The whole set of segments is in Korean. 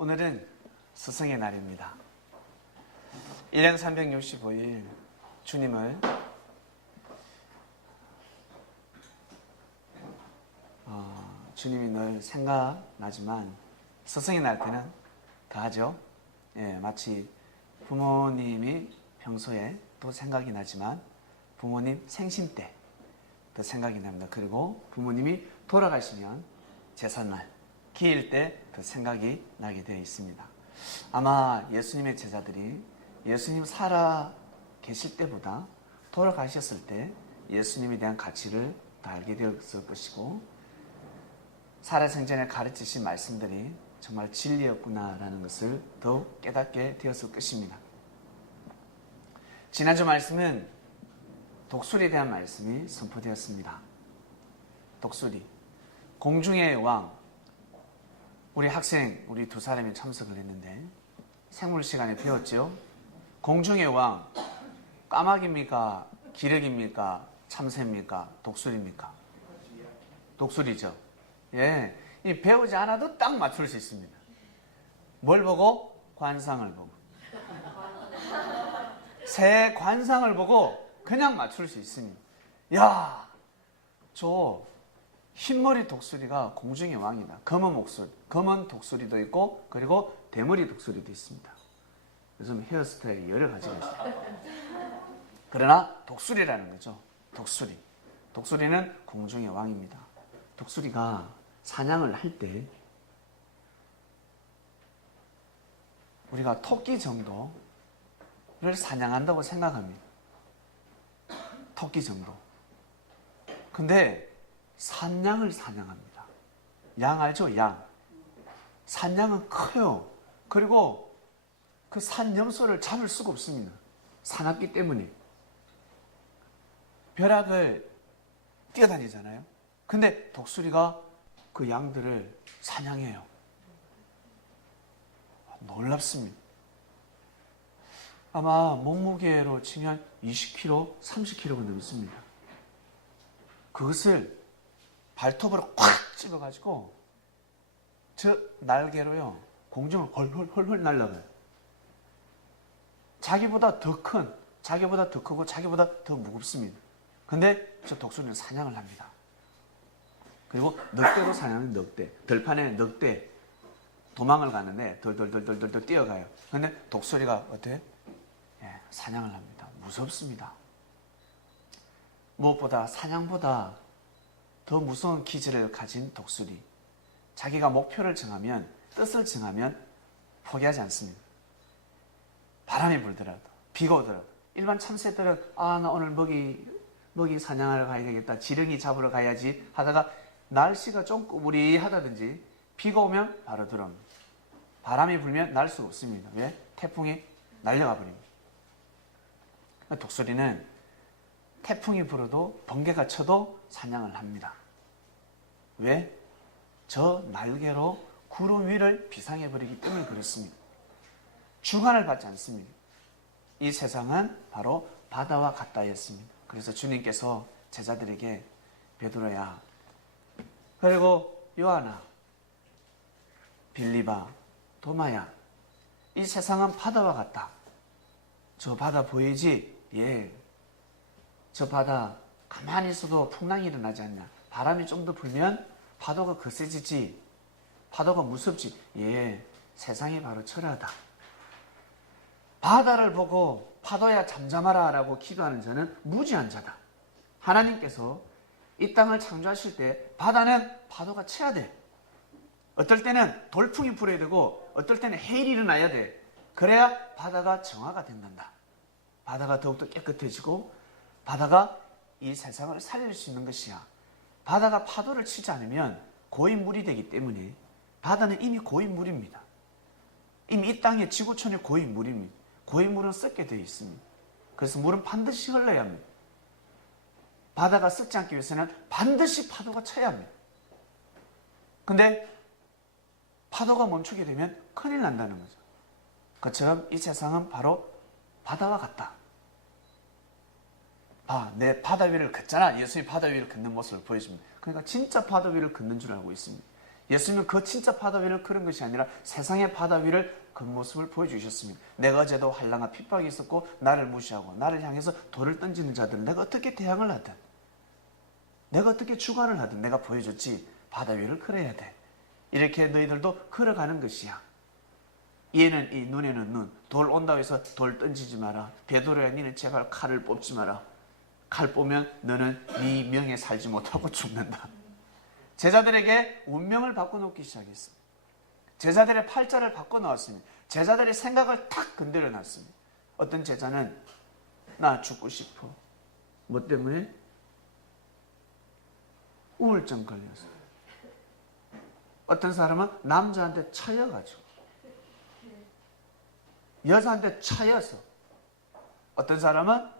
오늘은 스승의 날입니다. 1년 365일 주님을 주님이 늘 생각나지만 스승의 날 때는 더하죠. 마치 부모님이 평소에 또 생각이 나지만 부모님 생신 때 더 생각이 납니다. 그리고 부모님이 돌아가시면 제삿날, 기일 때 더 생각이 나게 되어 있습니다. 아마 예수님의 제자들이 예수님 살아 계실 때보다 돌아가셨을 때 예수님에 대한 가치를 더 알게 되었을 것이고, 살아생전에 가르치신 말씀들이 정말 진리였구나라는 것을 더욱 깨닫게 되었을 것입니다. 지난주 말씀은 독수리에 대한 말씀이 선포되었습니다. 독수리, 공중의 왕. 우리 학생, 우리 두 사람이 참석을 했는데 생물 시간에 배웠죠. 공중의 왕, 까마귀입니까? 기러기입니까? 참새입니까? 독수리입니까? 독수리죠. 이 배우지 않아도 딱 맞출 수 있습니다. 뭘 보고? 관상을 보고. 새 관상을 보고 그냥 맞출 수 있습니다. 야, 저 흰머리 독수리가 공중의 왕이다. 검은 독수리도 있고, 그리고 대머리 독수리도 있습니다. 요즘 헤어스타일이 여러 가지가 있습니다. 그러나 독수리라는 거죠. 독수리는 공중의 왕입니다. 독수리가 사냥을 할 때 우리가 토끼 정도를 사냥한다고 생각합니다. 토끼 정도. 근데 산양을 사냥합니다. 양 알죠? 양. 산양은 커요. 그리고 그 산염소를 잡을 수가 없습니다. 사납기 때문에. 벼락을 뛰어다니잖아요. 근데 독수리가 그 양들을 사냥해요. 놀랍습니다. 아마 몸무게로 치면 20kg, 30kg가 넘습니다. 그것을 발톱으로 꽉 찍어가지고 저 날개로요, 공중을 헐헐 날아가요. 자기보다 더 크고 자기보다 더 무겁습니다. 근데 저 독수리는 사냥을 합니다. 그리고 늑대도 사냥하는 늑대. 들판에 늑대 도망을 가는데 덜덜덜덜 뛰어가요. 근데 독수리가 어때요? 사냥을 합니다. 무섭습니다. 무엇보다 사냥보다 더 무서운 기질을 가진 독수리. 자기가 목표를 정하면, 뜻을 정하면 포기하지 않습니다. 바람이 불더라도, 비가 오더라도. 일반 참새들은 나 오늘 먹이 사냥하러 가야 되겠다, 지렁이 잡으러 가야지 하다가 날씨가 좀 꾸무리하다든지 비가 오면 바로 들어옵니다. 바람이 불면 날 수가 없습니다. 왜? 태풍이 날려가 버립니다. 독수리는 태풍이 불어도 번개가 쳐도 사냥을 합니다. 왜? 저 날개로 구름 위를 비상해버리기 때문에 그렇습니다. 주관을 받지 않습니다. 이 세상은 바로 바다와 같다였습니다. 그래서 주님께서 제자들에게 베드로야, 그리고 요한아, 빌립아, 도마야, 이 세상은 바다와 같다. 저 바다 보이지? 저 바다 가만히 있어도 풍랑이 일어나지 않냐? 바람이 좀 더 불면 파도가 거세지지. 파도가 무섭지. 세상이 바로 저러하다. 바다를 보고 파도야 잠잠하라 라고 기도하는 자는 무지한 자다. 하나님께서 이 땅을 창조하실 때 바다는 파도가 쳐야 돼. 어떨 때는 돌풍이 불어야 되고 어떨 때는 해일이 일어나야 돼. 그래야 바다가 정화가 된단다. 바다가 더욱더 깨끗해지고 바다가 이 세상을 살릴 수 있는 것이야. 바다가 파도를 치지 않으면 고인물이 되기 때문에 바다는 이미 고인물입니다. 이미 이 땅의 지구촌이 고인물입니다. 고인물은 썩게 되어 있습니다. 그래서 물은 반드시 흘러야 합니다. 바다가 썩지 않기 위해서는 반드시 파도가 쳐야 합니다. 근데 파도가 멈추게 되면 큰일 난다는 거죠. 그처럼 이 세상은 바로 바다와 같다. 내 바다 위를 걷잖아. 예수님이 바다 위를 걷는 모습을 보여줍니다. 그러니까 진짜 바다 위를 걷는 줄 알고 있습니다. 예수님은 그 진짜 바다 위를 걸은 것이 아니라 세상의 바다 위를 겉모습을 보여주셨습니다. 내가 어제도 환난과 핍박이 있었고 나를 무시하고 나를 향해서 돌을 던지는 자들은 내가 어떻게 대항을 하든 내가 어떻게 주관을 하든 내가 보여줬지. 바다 위를 걸어야 돼. 이렇게 너희들도 걸어가는 것이야. 얘는 이, 눈에는 눈. 돌 온다고 해서 돌 던지지 마라. 베드로야, 니는 제발 칼을 뽑지 마라. 칼 뽑으면 너는 네 명예 살지 못하고 죽는다. 제자들에게 운명을 바꿔놓기 시작했습니다. 제자들의 팔자를 바꿔놓았습니다. 제자들의 생각을 탁 건드려 놨습니다. 어떤 제자는 나 죽고 싶어. 뭐 때문에? 우울증 걸려서. 어떤 사람은 남자한테 차여가지고, 여자한테 차여서, 어떤 사람은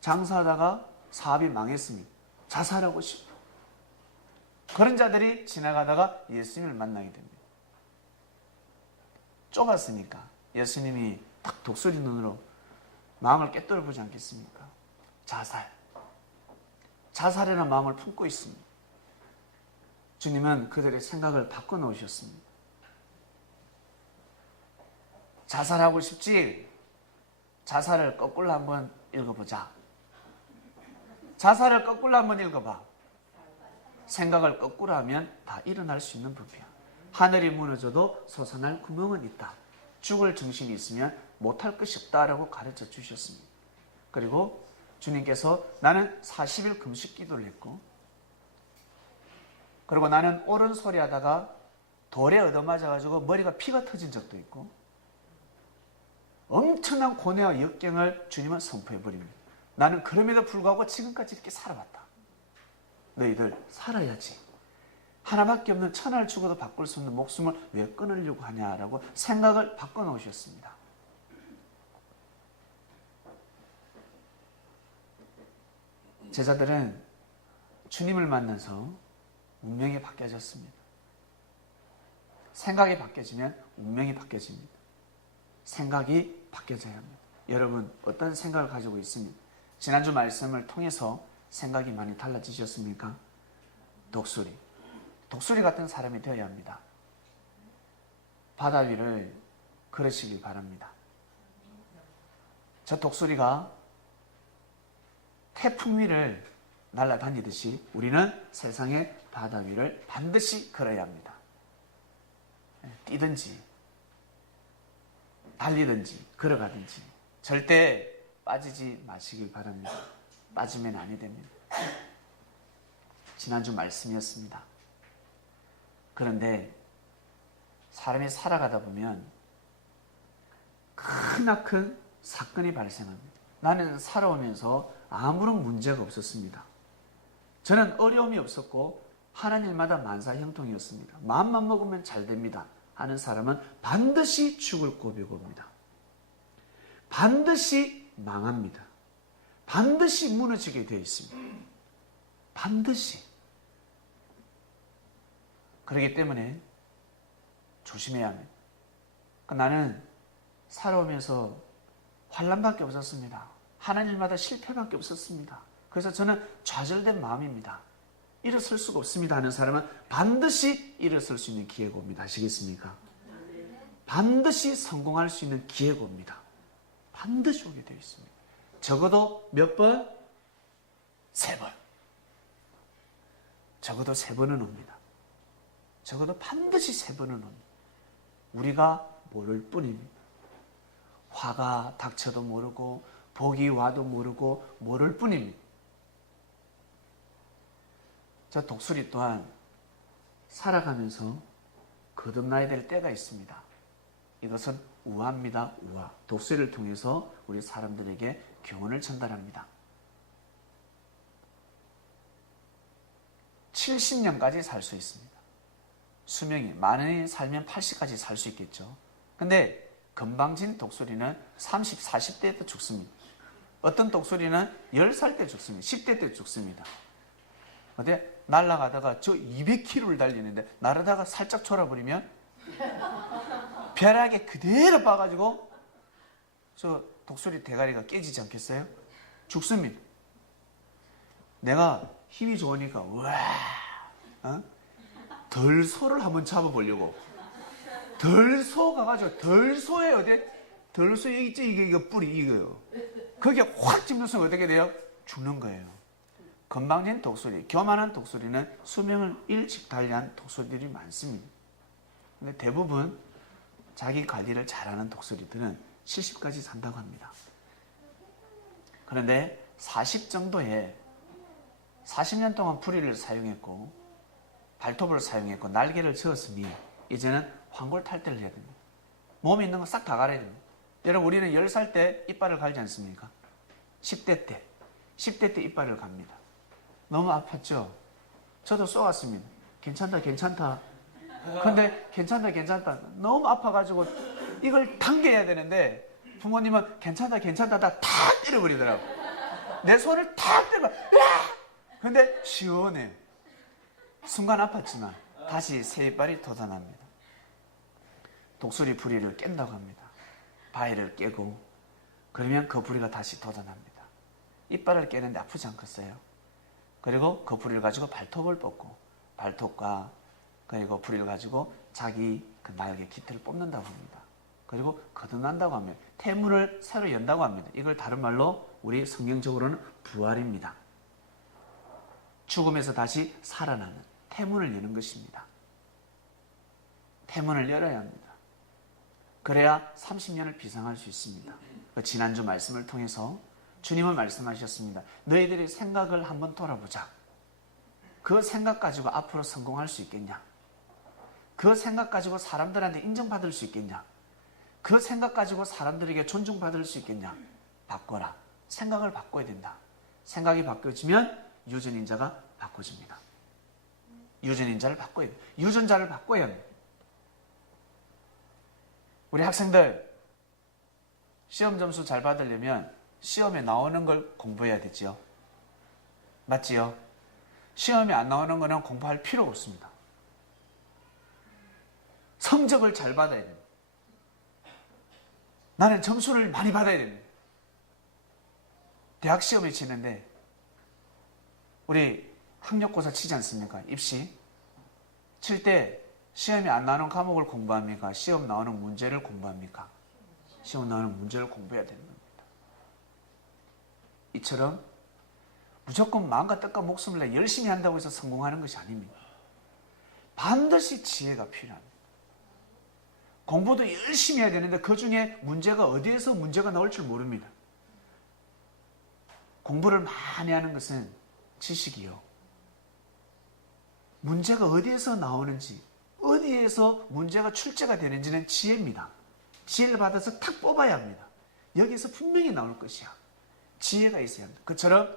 장사하다가 사업이 망했습니다. 자살하고 싶어. 그런 자들이 지나가다가 예수님을 만나게 됩니다. 좁았으니까 예수님이 딱 독수리 눈으로 마음을 꿰뚫어 보지 않겠습니까? 자살이라는 마음을 품고 있습니다. 주님은 그들의 생각을 바꿔놓으셨습니다. 자살하고 싶지? 자살을 거꾸로 한번 읽어보자. 자살을 거꾸로 한번 읽어봐. 생각을 거꾸로 하면 다 일어날 수 있는 법이야. 하늘이 무너져도 솟아날 구멍은 있다. 죽을 정신이 있으면 못할 것이 없다라고 가르쳐 주셨습니다. 그리고 주님께서 나는 40일 금식 기도를 했고, 그리고 나는 옳은 소리 하다가 돌에 얻어맞아가지고 머리가 피가 터진 적도 있고, 엄청난 고뇌와 역경을 주님은 선포해버립니다. 나는 그럼에도 불구하고 지금까지 이렇게 살아왔다. 너희들 살아야지. 하나밖에 없는 천하를 주고도 바꿀 수 없는 목숨을 왜 끊으려고 하냐라고 생각을 바꿔놓으셨습니다. 제자들은 주님을 만나서 운명이 바뀌어졌습니다. 생각이 바뀌어지면 운명이 바뀌어집니다. 생각이 바뀌어져야 합니다. 여러분 어떤 생각을 가지고 있습니까? 지난주 말씀을 통해서 생각이 많이 달라지셨습니까? 독수리 같은 사람이 되어야 합니다. 바다 위를 걸으시길 바랍니다. 저 독수리가 태풍 위를 날아다니듯이 우리는 세상의 바다 위를 반드시 걸어야 합니다. 뛰든지 달리든지 걸어가든지 절대 빠지지 마시길 바랍니다. 빠지면 아니 됩니다. 지난주 말씀이었습니다. 그런데 사람이 살아가다 보면 크나큰 사건이 발생합니다. 나는 살아오면서 아무런 문제가 없었습니다. 저는 어려움이 없었고 하는 일마다 만사형통이었습니다. 마음만 먹으면 잘 됩니다 하는 사람은 반드시 죽을 고비가 옵니다. 반드시 망합니다. 반드시 무너지게 되어 있습니다. 반드시. 그렇기 때문에 조심해야 합니다. 나는 살아오면서 환난밖에 없었습니다. 하는 일마다 실패밖에 없었습니다. 그래서 저는 좌절된 마음입니다. 일어설 수가 없습니다 하는 사람은 반드시 일어설 수 있는 기회가 옵니다. 아시겠습니까? 반드시 성공할 수 있는 기회가 옵니다. 반드시 오게 되어 있습니다. 적어도 몇 번? 3번. 적어도 3번은 옵니다. 적어도 반드시 3번은 옵니다. 우리가 모를 뿐입니다. 화가 닥쳐도 모르고 복이 와도 모르고 모를 뿐입니다. 저 독수리 또한 살아가면서 거듭나야 될 때가 있습니다. 이것은 우화입니다. 우화. 독수리를 통해서 우리 사람들에게 교훈을 전달합니다. 70년까지 살 수 있습니다. 수명이 많이 살면 80까지 살 수 있겠죠. 근데 건방진 독수리는 30, 40대에도 죽습니다. 어떤 독수리는 10살 때 죽습니다. 10대 때 죽습니다. 어때? 날아가다가 저 200km를 달리는데 날아다가 살짝 졸아버리면 벼락에 그대로 빠가지고 저 독수리 대가리가 깨지지 않겠어요? 죽습니다. 내가 힘이 좋으니까 우와 덜소를 한번 잡아보려고. 덜소 가가지고 덜소에 어디 덜소 여기 있지 이게 뿌리 이거요. 거기에 확 찝는 순간 어떻게 돼요? 죽는 거예요. 건방진 독수리, 교만한 독수리는 수명을 일찍 달리한 독수리들이 많습니다. 근데 대부분 자기 관리를 잘하는 독수리들은 70까지 산다고 합니다. 그런데 40 정도에 40년 동안 부리를 사용했고 발톱을 사용했고 날개를 저었으니 이제는 황골탈퇴를 해야 됩니다. 몸에 있는 거 싹 다 갈아야 됩니다. 여러분 우리는 10살 때 이빨을 갈지 않습니까? 10대 때 이빨을 갑니다. 너무 아팠죠? 저도 쏘았습니다. 괜찮다 근데 괜찮다 너무 아파가지고 이걸 당겨야 되는데 부모님은 괜찮다 다 때려버리더라고. 내 손을 탁 때려. 근데 시원해요. 순간 아팠지만 다시 새 이빨이 돋아납니다. 독수리 부리를 깬다고 합니다. 바위를 깨고 그러면 그 부리가 다시 돋아납니다. 이빨을 깨는데 아프지 않겠어요? 그리고 그 부리를 가지고 발톱을 뽑고 발톱과 그리고 부리를 가지고 자기 그 날개 깃털을 뽑는다고 합니다. 그리고 거듭난다고 합니다. 태문을 새로 연다고 합니다. 이걸 다른 말로 우리 성경적으로는 부활입니다. 죽음에서 다시 살아나는 태문을 여는 것입니다. 태문을 열어야 합니다. 그래야 30년을 비상할 수 있습니다. 지난주 말씀을 통해서 주님은 말씀하셨습니다. 너희들의 생각을 한번 돌아보자. 그 생각 가지고 앞으로 성공할 수 있겠냐? 그 생각 가지고 사람들한테 인정받을 수 있겠냐? 그 생각 가지고 사람들에게 존중받을 수 있겠냐? 바꿔라. 생각을 바꿔야 된다. 생각이 바뀌어지면 유전인자가 바꿔집니다. 유전인자를 바꿔야 돼요. 유전자를 바꿔야 합니다. 우리 학생들 시험 점수 잘 받으려면 시험에 나오는 걸 공부해야 되지요. 맞지요? 시험에 안 나오는 거는 공부할 필요가 없습니다. 성적을 잘 받아야 됩니다. 나는 점수를 많이 받아야 됩니다. 대학 시험에 치는데 우리 학력고사 치지 않습니까? 입시 칠 때 시험이 안 나오는 과목을 공부합니까? 시험 나오는 문제를 공부합니까? 시험 나오는 문제를 공부해야 되는 겁니다. 이처럼 무조건 마음과 뜻과 목숨을 내 열심히 한다고 해서 성공하는 것이 아닙니다. 반드시 지혜가 필요합니다. 공부도 열심히 해야 되는데 그 중에 문제가 어디에서 문제가 나올 줄 모릅니다. 공부를 많이 하는 것은 지식이요. 문제가 어디에서 나오는지 어디에서 문제가 출제가 되는지는 지혜입니다. 지혜를 받아서 탁 뽑아야 합니다. 여기서 분명히 나올 것이야. 지혜가 있어야 합니다. 그처럼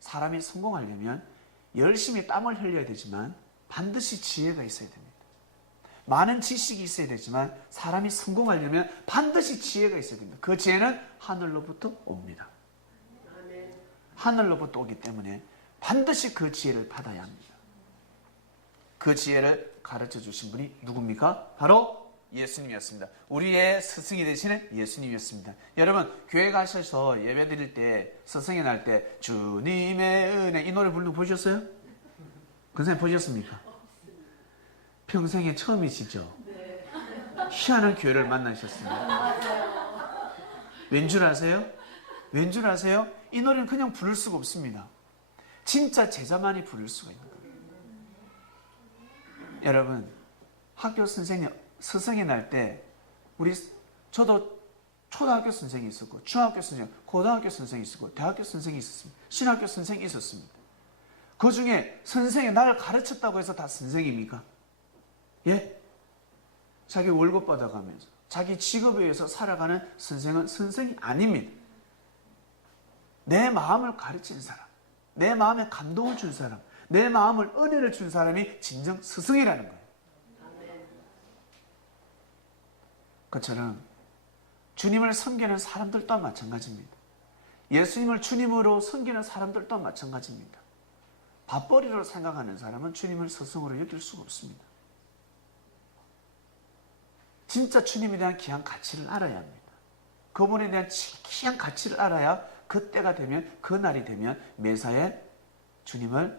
사람이 성공하려면 열심히 땀을 흘려야 되지만 반드시 지혜가 있어야 됩니다. 많은 지식이 있어야 되지만 사람이 성공하려면 반드시 지혜가 있어야 됩니다. 그 지혜는 하늘로부터 옵니다. 하늘로부터 오기 때문에 반드시 그 지혜를 받아야 합니다. 그 지혜를 가르쳐 주신 분이 누굽니까? 바로 예수님이었습니다. 우리의 스승이 되시는 예수님이었습니다. 여러분 교회 가셔서 예배 드릴 때 스승이 날 때 주님의 은혜 이 노래 부르는 거 보셨어요? 그 선생님 보셨습니까? 평생에 처음이시죠? 희한한 교회를 만나셨습니다. 왠 줄 아세요? 왠 줄 아세요? 이 노래는 그냥 부를 수가 없습니다. 진짜 제자만이 부를 수가 있는 거예요. 여러분 학교 선생님 스승이 날 때 저도 초등학교 선생이 있었고 중학교 선생, 고등학교 선생이 있었고 대학교 선생이 있었습니다. 신학교 선생이 있었습니다. 그 중에 선생이 나를 가르쳤다고 해서 다 선생입니까? 예? 자기 월급 받아가면서 자기 직업에 의해서 살아가는 선생은 선생이 아닙니다. 내 마음을 가르친 사람, 내 마음에 감동을 준 사람, 내 마음을 은혜를 준 사람이 진정 스승이라는 거예요. 그처럼 주님을 섬기는 사람들 또한 마찬가지입니다. 예수님을 주님으로 섬기는 사람들 또한 마찬가지입니다. 밥벌이로 생각하는 사람은 주님을 스승으로 여길 수가 없습니다. 진짜 주님에 대한 귀한 가치를 알아야 합니다. 그분에 대한 귀한 가치를 알아야 그때가 되면 그날이 되면 매사에 주님을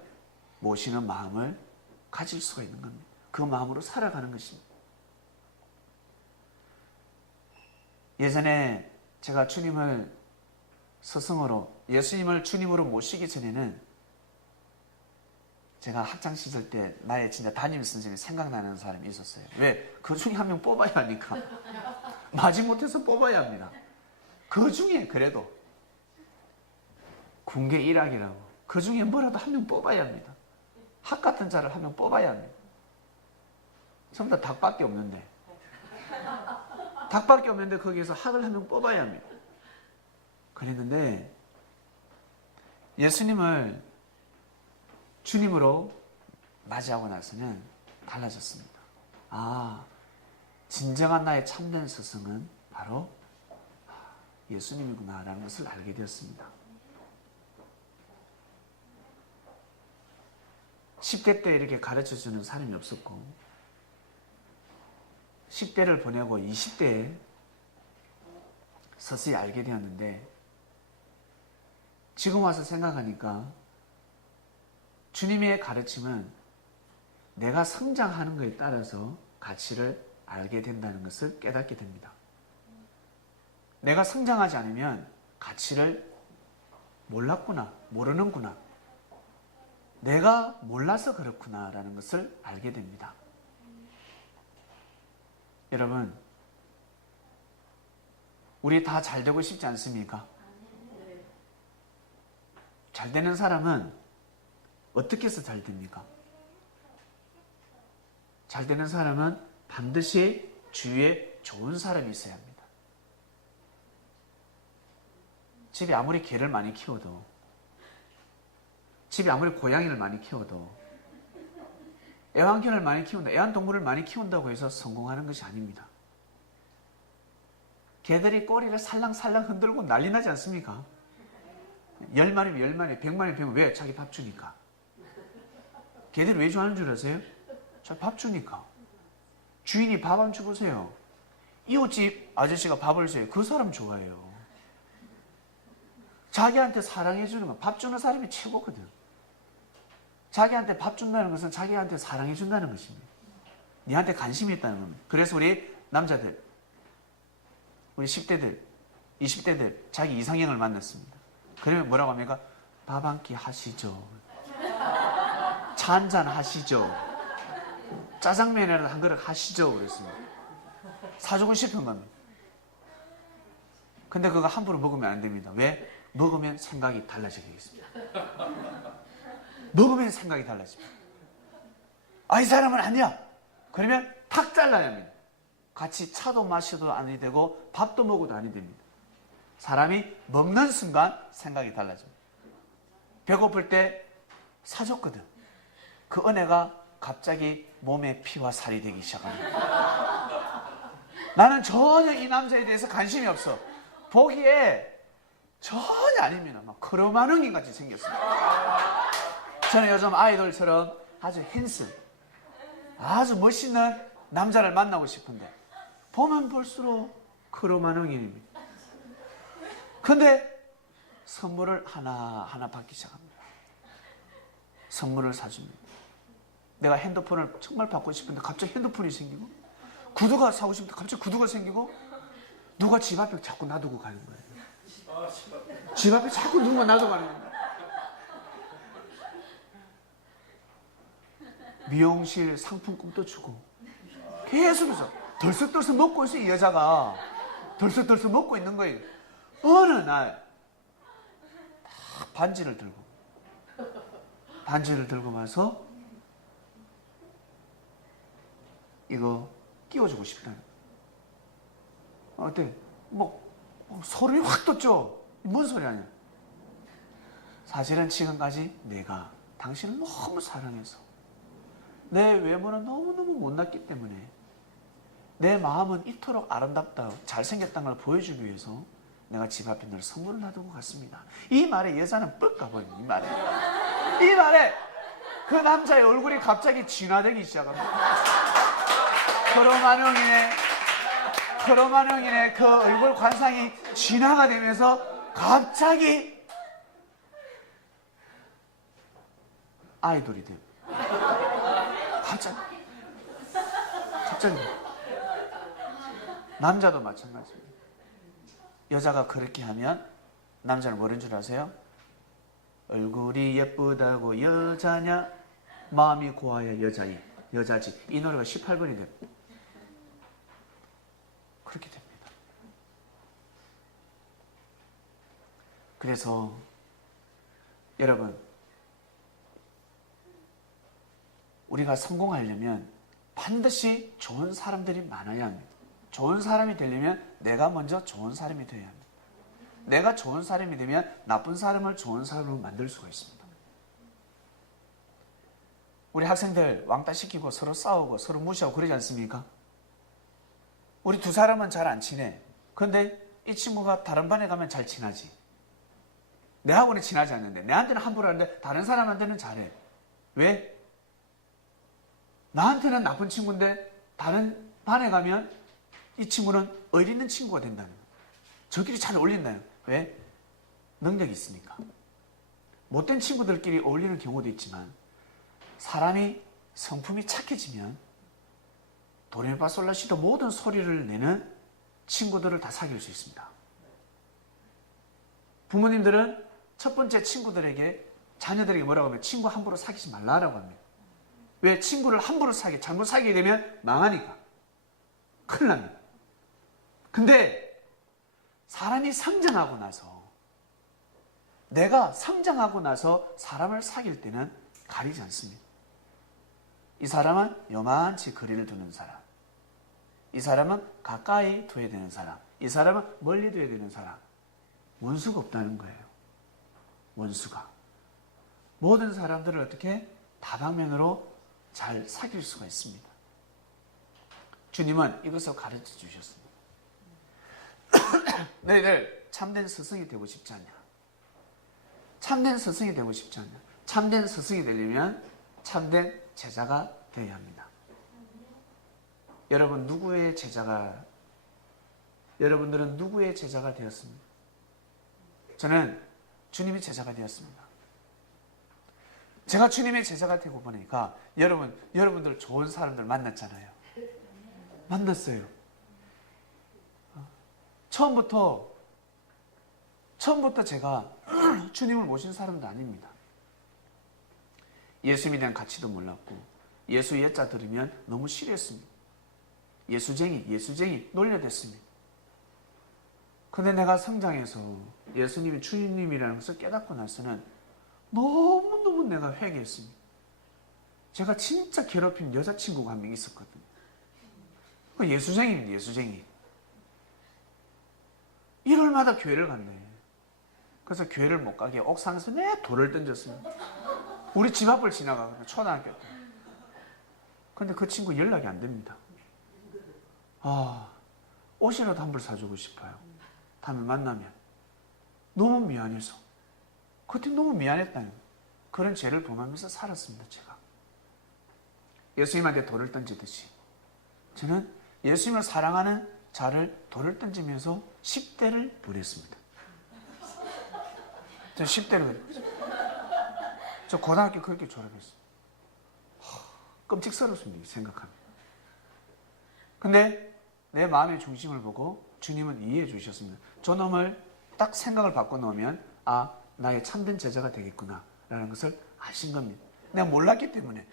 모시는 마음을 가질 수가 있는 겁니다. 그 마음으로 살아가는 것입니다. 예전에 제가 주님을 스승으로, 예수님을 주님으로 모시기 전에는 제가 학창시절 때 나의 진짜 담임선생님이 생각나는 사람이 있었어요. 왜? 그 중에 한 명 뽑아야 하니까. 마지못해서 뽑아야 합니다. 그 중에 그래도 군계 일학이라고 그 중에 뭐라도 한 명 뽑아야 합니다. 학 같은 자를 한 명 뽑아야 합니다. 전부 다 닭밖에 없는데 거기에서 학을 한 명 뽑아야 합니다. 그랬는데 예수님을 주님으로 맞이하고 나서는 달라졌습니다. 아, 진정한 나의 참된 스승은 바로 예수님이구나라는 것을 알게 되었습니다. 10대 때 이렇게 가르쳐주는 사람이 없었고 10대를 보내고 20대에 서서히 알게 되었는데 지금 와서 생각하니까 주님의 가르침은 내가 성장하는 것에 따라서 가치를 알게 된다는 것을 깨닫게 됩니다. 내가 성장하지 않으면 가치를 몰랐구나, 모르는구나, 내가 몰라서 그렇구나라는 것을 알게 됩니다. 여러분, 우리 다 잘 되고 싶지 않습니까? 잘 되는 사람은 어떻게 해서 잘 됩니까? 잘 되는 사람은 반드시 주위에 좋은 사람이 있어야 합니다. 집에 아무리 개를 많이 키워도, 집에 아무리 고양이를 많이 키워도, 애완견을 많이 키운다, 애완동물을 많이 키운다고 해서 성공하는 것이 아닙니다. 개들이 꼬리를 살랑살랑 흔들고 난리 나지 않습니까? 10마리면 10마리, 100마리면 100마리. 왜? 자기 밥 주니까. 개들이 왜 좋아하는 줄 아세요? 자기 밥 주니까. 주인이 밥 안 주보세요. 이웃집 아저씨가 밥을 줘요. 그 사람 좋아해요. 자기한테 사랑해주는 거, 밥 주는 사람이 최고거든. 자기한테 밥 준다는 것은 자기한테 사랑해준다는 것입니다. 니한테 관심이 있다는 겁니다. 그래서 우리 남자들, 우리 10대들, 20대들 자기 이상형을 만났습니다. 그러면 뭐라고 합니까? 밥 한 끼 하시죠. 차 한잔 하시죠. 짜장면이라도 한 그릇 하시죠. 그랬습니다. 사주고 싶은 겁니다. 근데 그거 함부로 먹으면 안 됩니다. 왜? 먹으면 생각이 달라지게 되겠습니다. 먹으면 생각이 달라집니다. 아, 이 사람은 아니야. 그러면 탁 잘라야 합니다. 같이 차도 마셔도 아니 되고 밥도 먹어도 아니 됩니다. 사람이 먹는 순간 생각이 달라집니다. 배고플 때 사줬거든. 그 은혜가 갑자기 몸에 피와 살이 되기 시작합니다. 나는 전혀 이 남자에 대해서 관심이 없어. 보기에 전혀 아닙니다. 막 크로마능인 같이 생겼습니다. 저는 요즘 아이돌처럼 아주 핸스, 아주 멋있는 남자를 만나고 싶은데 보면 볼수록 크로마능인입니다. 근데 선물을 하나하나 받기 시작합니다. 선물을 사줍니다. 내가 핸드폰을 정말 받고 싶은데 갑자기 핸드폰이 생기고, 구두가 사고 싶은데 갑자기 구두가 생기고, 누가 집 앞에 자꾸 놔두고 가는 거예요. 집 앞에 자꾸 누군가 놔두고 가는 거예요. 미용실 상품권도 주고 계속해서 덜썩덜썩 먹고 있어요. 이 여자가 덜썩덜썩 먹고 있는 거예요. 어느 날 반지를 들고 와서 이거 끼워주고 싶다. 어때? 소름이 확 돋죠? 뭔 소리 아니야? 사실은 지금까지 내가 당신을 너무 사랑해서 내 외모는 너무너무 못났기 때문에 내 마음은 이토록 아름답다, 잘생겼다는 걸 보여주기 위해서 내가 집 앞에 늘 선물을 놔두고 갔습니다. 이 말에 여자는 뻑 가버려요. 이 말에 그 남자의 얼굴이 갑자기 진화되기 시작합니다. 크로마뇽인의 그 얼굴 관상이 진화가 되면서 갑자기 아이돌이 돼요. 갑자기 갑자기. 남자도 마찬가지입니다. 여자가 그렇게 하면 남자는 뭐라는 줄 아세요? 얼굴이 예쁘다고 여자냐? 마음이 고와야 여자지. 이 노래가 18번이 됩니다. 그렇게 됩니다. 그래서 여러분, 우리가 성공하려면 반드시 좋은 사람들이 많아야 합니다. 좋은 사람이 되려면 내가 먼저 좋은 사람이 되어야 합니다. 내가 좋은 사람이 되면 나쁜 사람을 좋은 사람으로 만들 수가 있습니다. 우리 학생들 왕따 시키고 서로 싸우고 서로 무시하고 그러지 않습니까? 우리 두 사람은 잘 안 친해. 그런데 이 친구가 다른 반에 가면 잘 친하지. 내하고는 친하지 않는데, 내한테는 함부로 하는데 다른 사람한테는 잘해. 왜? 나한테는 나쁜 친구인데 다른 반에 가면 이 친구는 의리 있는 친구가 된다는 거예요. 저끼리 잘 어울린다는 거예요. 왜? 능력이 있으니까. 못된 친구들끼리 어울리는 경우도 있지만 사람이 성품이 착해지면 도레미파솔라시도 모든 소리를 내는 친구들을 다 사귈 수 있습니다. 부모님들은 첫 번째 친구들에게, 자녀들에게 뭐라고 하면 친구 함부로 사귀지 말라라고 합니다. 왜? 친구를 함부로 잘못 사귀게 되면 망하니까. 큰일 납니다. 근데 사람이 성장하고 나서, 내가 성장하고 나서 사람을 사귈 때는 가리지 않습니다. 이 사람은 요만치 거리를 두는 사람, 이 사람은 가까이 둬야 되는 사람, 이 사람은 멀리 둬야 되는 사람. 원수가 없다는 거예요. 원수가. 모든 사람들을 어떻게 다방면으로 잘 사귈 수가 있습니다. 주님은 이것을 가르쳐 주셨습니다. 너희들 참된 스승이 되고 싶지 않냐? 참된 스승이 되고 싶지 않냐? 참된 스승이 되려면 참된 제자가 되어야 합니다. 여러분들은 누구의 제자가 되었습니까? 저는 주님의 제자가 되었습니다. 제가 주님의 제자가 되고 보니까 여러분들 좋은 사람들 만났잖아요. 만났어요. 처음부터 제가 주님을 모신 사람도 아닙니다. 예수님에 대한 가치도 몰랐고 예수 예자 들으면 너무 싫어했습니다. 예수쟁이 놀려댔습니다. 근데 내가 성장해서 예수님이 주님이라는 것을 깨닫고 나서는 너무너무 내가 회개했습니다. 제가 진짜 괴롭힌 여자친구가 한 명 있었거든요. 예수쟁이입니다. 예수쟁이. 일요일마다 교회를 간대. 그래서 교회를 못 가게 옥상에서 내 돌을 던졌습니다. 우리 집 앞을 지나가거든요. 초등학교 때. 근데 그 친구 연락이 안 됩니다. 옷이라도 한 벌 사주고 싶어요. 다음에 만나면. 너무 미안해서. 그때 너무 미안했다는 그런 죄를 범하면서 살았습니다. 제가. 예수님한테 돌을 던지듯이. 저는 예수님을 사랑하는 자를 돌을 던지면서 10대를 보냈습니다. 저 10대를 보냈어요. 저 고등학교 그렇게 졸업했어요. 끔찍스럽습니다. 생각하면. 근데 내 마음의 중심을 보고 주님은 이해해 주셨습니다. 저놈을 딱 생각을 바꿔놓으면 나의 참된 제자가 되겠구나 라는 것을 아신 겁니다. 내가 몰랐기 때문에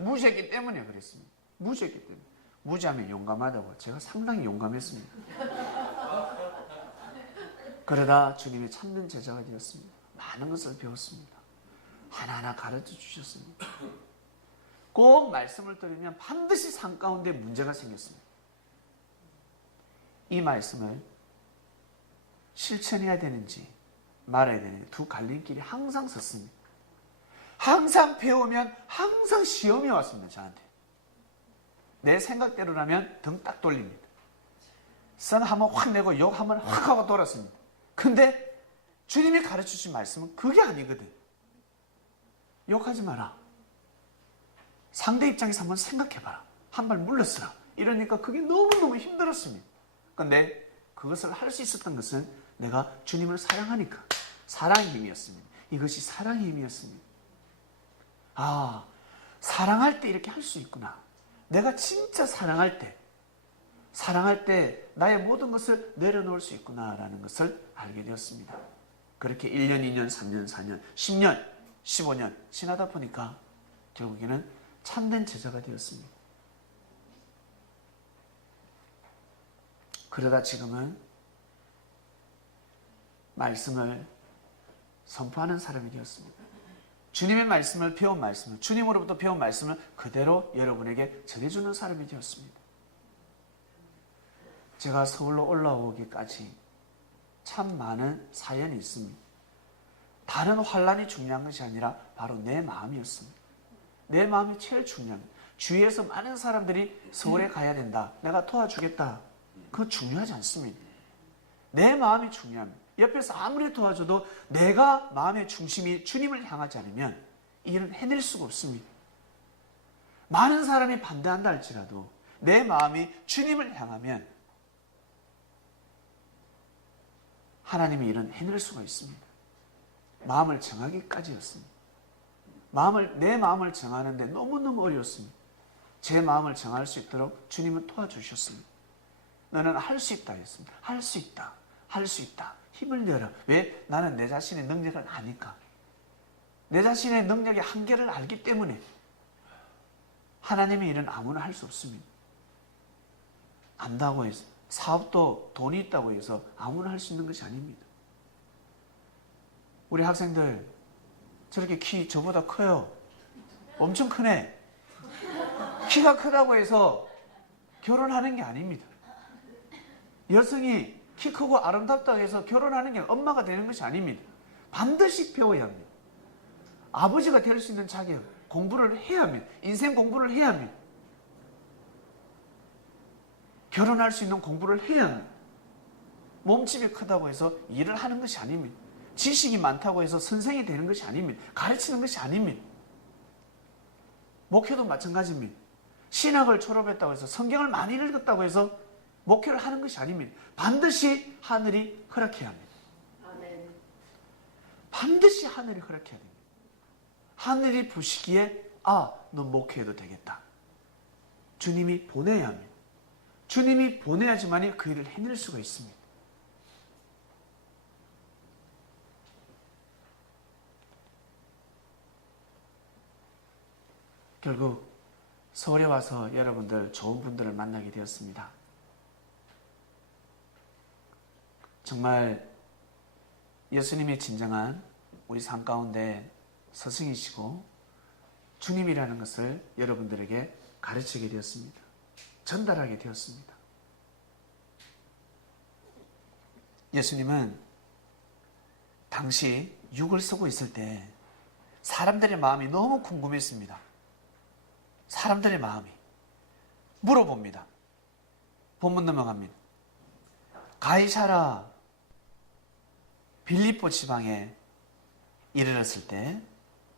무지했기 때문에 그랬습니다. 무지했기 때문에. 무지하면 용감하다고. 제가 상당히 용감했습니다. 그러다 주님의 참된 제자가 되었습니다. 많은 것을 배웠습니다. 하나하나 가르쳐 주셨습니다. 꼭 말씀을 들으면 반드시 삶 가운데 문제가 생겼습니다. 이 말씀을 실천해야 되는지 말아야 되는지 두 갈림길이 항상 섰습니다. 항상 배우면 항상 시험이 왔습니다. 저한테. 내 생각대로라면 등 딱 돌립니다. 선 한번 확 내고 욕 한번 확 하고 돌았습니다. 근데 주님이 가르쳐주신 말씀은 그게 아니거든. 욕하지 마라. 상대 입장에서 한번 생각해봐라. 한 발 물러서라. 이러니까 그게 너무너무 힘들었습니다. 근데 그것을 할 수 있었던 것은 내가 주님을 사랑하니까. 사랑의 힘이었습니다. 이것이 사랑의 힘이었습니다. 사랑할 때 이렇게 할 수 있구나. 내가 진짜 사랑할 때 나의 모든 것을 내려놓을 수 있구나라는 것을 알게 되었습니다. 그렇게 1년, 2년, 3년, 4년, 10년, 15년 지나다 보니까 결국에는 참된 제자가 되었습니다. 그러다 지금은 말씀을 선포하는 사람이 되었습니다. 주님의 말씀을 배운 말씀을, 주님으로부터 배운 말씀을 그대로 여러분에게 전해주는 사람이 되었습니다. 제가 서울로 올라오기까지 참 많은 사연이 있습니다. 다른 환란이 중요한 것이 아니라 바로 내 마음이었습니다. 내 마음이 제일 중요합니다. 주위에서 많은 사람들이 서울에 가야 된다, 내가 도와주겠다, 그거 중요하지 않습니다. 내 마음이 중요합니다. 옆에서 아무리 도와줘도 내가 마음의 중심이 주님을 향하지 않으면 이 일은 해낼 수가 없습니다. 많은 사람이 반대한다 할지라도 내 마음이 주님을 향하면 하나님의 일은 해낼 수가 있습니다. 마음을 정하기까지였습니다. 내 마음을 정하는데 너무너무 어려웠습니다. 제 마음을 정할 수 있도록 주님은 도와주셨습니다. 너는 할 수 있다 했습니다. 할 수 있다. 할 수 있다. 힘을 내라. 왜? 나는 내 자신의 능력을 아니까. 내 자신의 능력의 한계를 알기 때문에. 하나님의 일은 아무나 할 수 없습니다. 안다고 해서, 사업도 돈이 있다고 해서 아무나 할 수 있는 것이 아닙니다. 우리 학생들 저렇게 키 저보다 커요. 엄청 크네. 키가 크다고 해서 결혼하는 게 아닙니다. 여성이 키 크고 아름답다고 해서 결혼하는 게 엄마가 되는 것이 아닙니다. 반드시 배워야 합니다. 아버지가 될 수 있는 자격, 공부를 해야 합니다. 인생 공부를 해야 합니다. 결혼할 수 있는 공부를 해야 합니다. 몸집이 크다고 해서 일을 하는 것이 아닙니다. 지식이 많다고 해서 선생이 되는 것이 아닙니다. 가르치는 것이 아닙니다. 목회도 마찬가지입니다. 신학을 졸업했다고 해서, 성경을 많이 읽었다고 해서 목회를 하는 것이 아닙니다. 반드시 하늘이 허락해야 합니다. 아멘. 반드시 하늘이 허락해야 됩니다. 하늘이 보시기에 너 목회해도 되겠다. 주님이 보내야 합니다. 주님이 보내야지만이 그 일을 해낼 수가 있습니다. 결국 서울에 와서 여러분들 좋은 분들을 만나게 되었습니다. 정말 예수님이 진정한 우리 삶 가운데 스승이시고 주님이라는 것을 여러분들에게 가르치게 되었습니다. 전달하게 되었습니다. 예수님은 당시 육을 쓰고 있을 때 사람들의 마음이 너무 궁금했습니다. 사람들의 마음이 물어봅니다. 본문 넘어갑니다. 가이사라 빌립보 지방에 이르렀을 때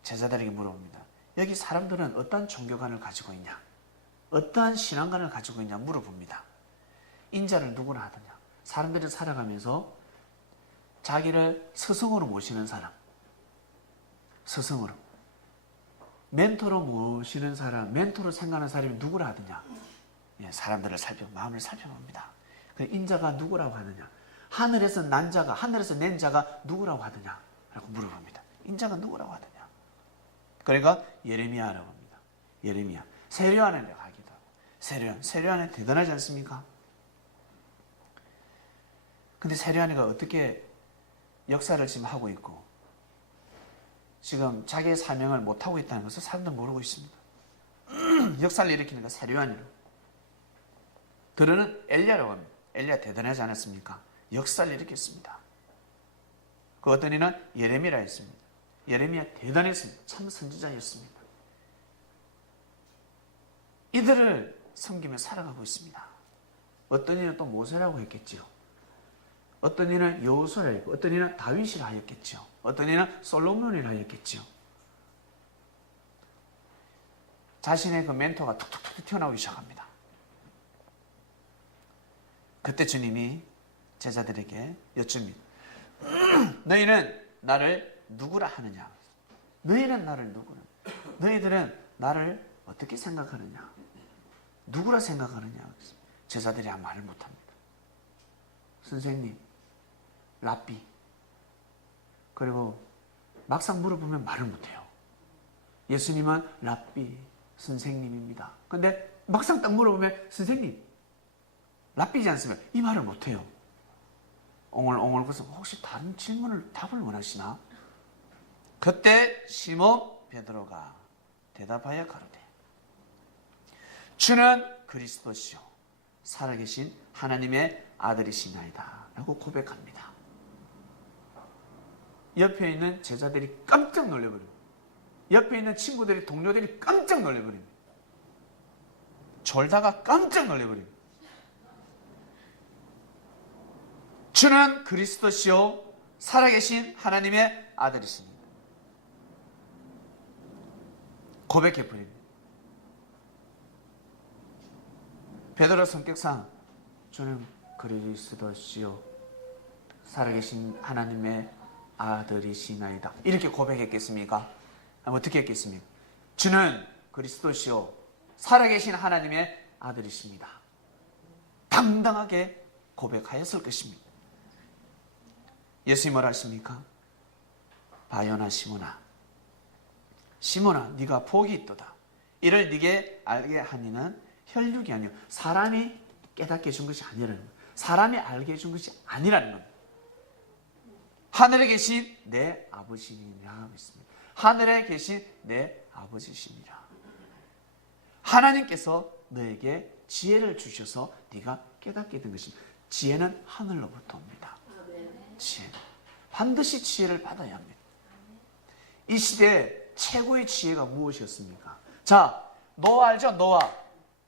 제자들에게 물어봅니다. 여기 사람들은 어떠한 종교관을 가지고 있냐, 어떠한 신앙관을 가지고 있냐 물어봅니다. 인자를 누구나 하더냐. 사람들이 살아가면서 자기를 스승으로 모시는 사람, 스승으로, 멘토로 모시는 사람, 멘토로 생각하는 사람이 누구라 하느냐. 사람들을 마음을 살펴봅니다. 인자가 누구라고 하느냐. 하늘에서 난 자가, 하늘에서 낸 자가 누구라고 하느냐 라고 물어봅니다. 인자가 누구라고 하느냐. 그러니까 예레미야라고 합니다. 예레미야. 세례요한에 가기도 하고. 세례요한은 대단하지 않습니까? 근데 세례요한이가 어떻게 역사를 지금 하고 있고 지금 자기의 사명을 못하고 있다는 것을 사람들은 모르고 있습니다. 역사를 일으키는 건 세례요한이라고. 들어는 엘리야라고 합니다. 엘리야 대단하지 않았습니까? 역사를 일으켰습니다. 그 어떤 이는 예레미야라 했습니다. 예레미야 대단했습니다. 참 선지자였습니다. 이들을 섬기며 살아가고 있습니다. 어떤 이는 또 모세라고 했겠지요. 어떤 이는 여호수아라 했고, 어떤 이는 다윗이라 하였겠지요. 어떤 이는 솔로몬이라 하였겠지요. 자신의 그 멘토가 툭툭툭 튀어나오기 시작합니다. 그때 주님이 제자들에게 여쭙니다. 너희는 나를 누구라 하느냐? 너희는 나를 누구라? 너희들은 나를 어떻게 생각하느냐? 누구라 생각하느냐? 제자들이 아무 말을 못합니다. 선생님, 랍비. 그리고 막상 물어보면 말을 못해요. 예수님은 랍비, 선생님입니다. 근데 막상 딱 물어보면 선생님, 랍비지 않습니까? 이 말을 못해요. 옹얼옹얼 그래서 혹시 다른 질문을 답을 원하시나? 그때 시몬 베드로가 대답하여 가로되 주는 그리스도시요 살아계신 하나님의 아들이시나이다 라고 고백합니다. 옆에 있는 제자들이 깜짝 놀라버립니다. 옆에 있는 친구들이 동료들이 깜짝 놀라버립니다. 졸다가 깜짝 놀라버립니다. 주는 그리스도시요 살아계신 하나님의 아들이십니다. 고백해버립니다. 베드로 성격상 주는 그리스도시요 살아계신 하나님의 아들이시나이다 이렇게 고백했겠습니까? 어떻게 했겠습니까? 주는 그리스도시요 살아계신 하나님의 아들이십니다. 당당하게 고백하였을 것입니다. 예수님이 뭐라 하십니까? 바요나 시몬아, 시몬아 네가 복이 있도다. 이를 네게 알게 하니는 혈육이 아니요 사람이 깨닫게 해준 것이 아니라는 거예요. 사람이 알게 해준 것이 아니라는 겁니다. 하늘에 계신 내 아버지니라 하고 있습니다. 하늘에 계신 내 아버지시니라. 하나님께서 너에게 지혜를 주셔서 네가 깨닫게 된 것입니다. 지혜는 하늘로부터 옵니다. 지혜. 반드시 지혜를 받아야 합니다. 이 시대에 최고의 지혜가 무엇이었습니까? 자, 노아 알죠? 노아.